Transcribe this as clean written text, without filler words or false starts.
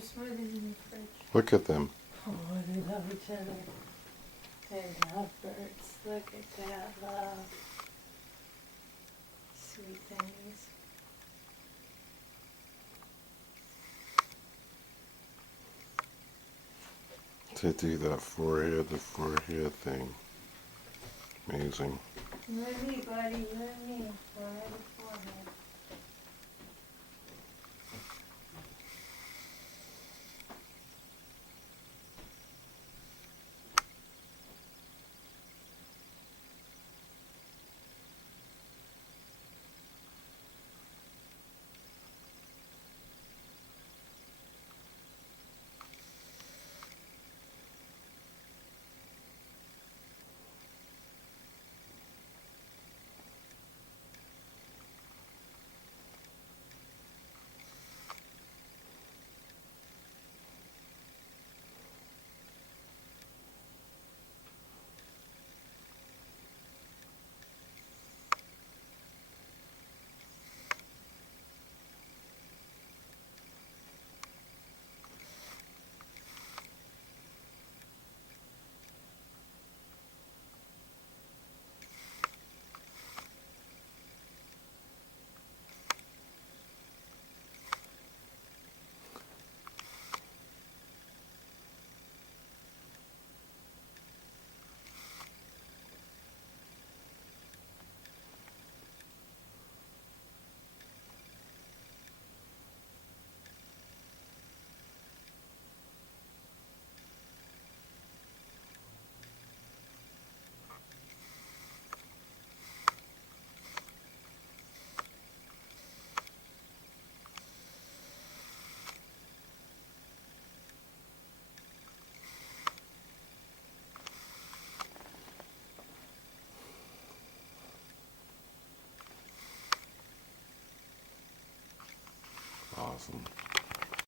There's more than in the fridge. Look at them. Oh, they love each other. They love birds. Look at that love. Sweet things. To do that forehead to forehead thing. Amazing. You and me, buddy. You and me. Forehead to forehead. Awesome.